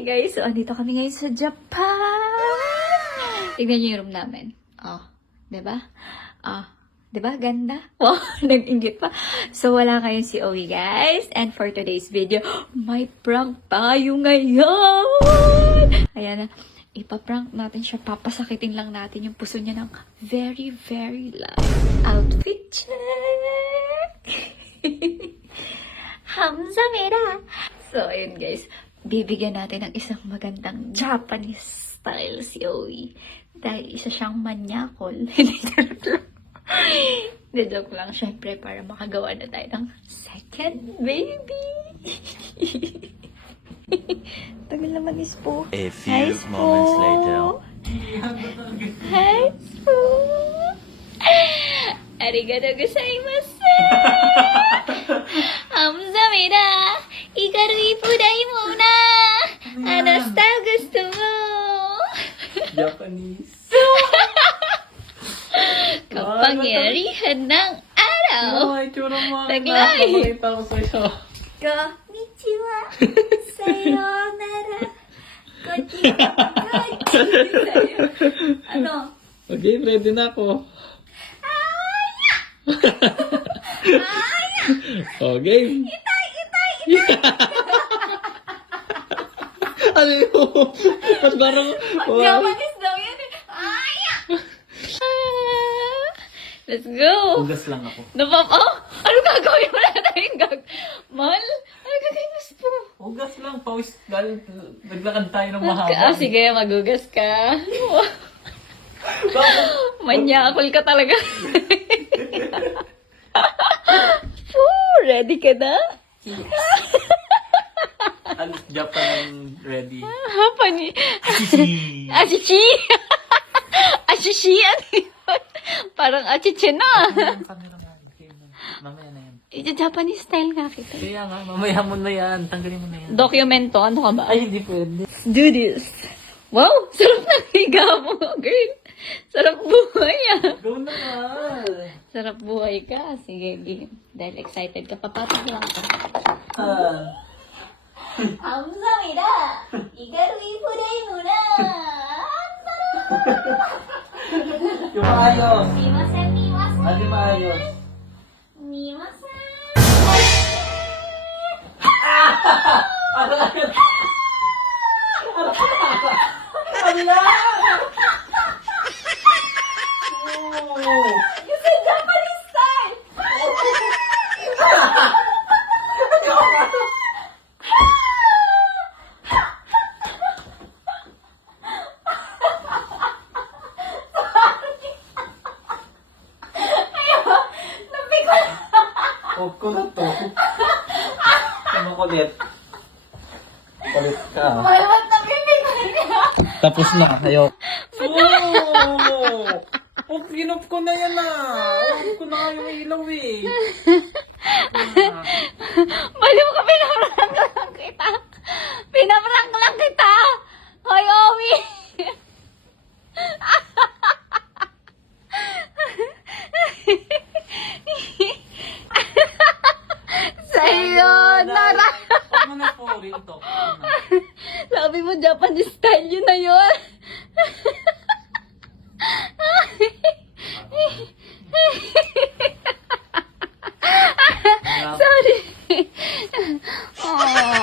Hi guys! So, andito kami ngayon sa Japan! Tignan niyo yung room namin. Oh, diba? Oh, diba? Ganda? Wow, nag-inggit pa. So, wala kayong si Owie, guys. And for today's video, may prank tayo ngayon! Ayan na. Ipaprank natin siya. Papasakitin lang natin yung puso niya ng very, very loud. Outfit check! Hamsamera! So, ayun guys. Bibigyan natin ng isang magandang Japanese style si Owie. Dahil isa siyang manyakol. Hindi, joke lang. Syempre, para makagawa na tayo ng second baby. Tagal naman is po. A few moments later. Hi, po. Arigato gozaimasu. Hamsamera. Ikaruhi pudai muna. Ano style gusto mo? Japanese. Kapangyarihan ng araw. Ay, tsura mo. Taglay. Nakakita ko sa'yo. Konnichiwa. Sayonara. Konnichiwa. Ano? Okay, ready na ako. Okay. Ano yun? Mas parang... Japanese daw yan eh. Aya! Let's go! Ugas lang ako. Oh! Ano gagawin mo na tayong Mal? Ano gagawin mo po? Ugas lang, pawis. Naglakad tayo ng mahaba. Sige, magugas ka. Manyakol ka talaga. Ready ka na? Ano, Japan ready. Achichi! Achichi! Ano yun? Parang achichi na. Ang camera nga. Okay, mamaya na yan. Ito Japanese style nga kita. Kaya nga, mamaya mo na yan. Tanggalin mo na yan. Documento, ano ka ba? Ay, hindi pwede. Do this. Wow! Sarap ng higa mo, girl. Sarap buhay ah. Go na nga. Sarap buhay ka. Sige, game. Dahil excited ka, papatag lang ka. 감사합니다. 이가루 이쁘레이 누나. Yung maayos. 미마센 미마센. Ano maayos? 미마센. Ano yan? Ala! Oh! You said Japanese style. Huwag ko na to. Ano kulit? Kulit ka. Malawat na bibig niya. Tapos na, kayo. Oh! Oh, kinop ko na yan Huwag ko na kayo ilaw eh. Baliw ka, pinaprank lang kita. Pinaprank lang kita. Hoy, Owie. Sayonara. Huwag mo na po, real talk. Sabi mo, Japanese style yun na yun. Sorry. Oh.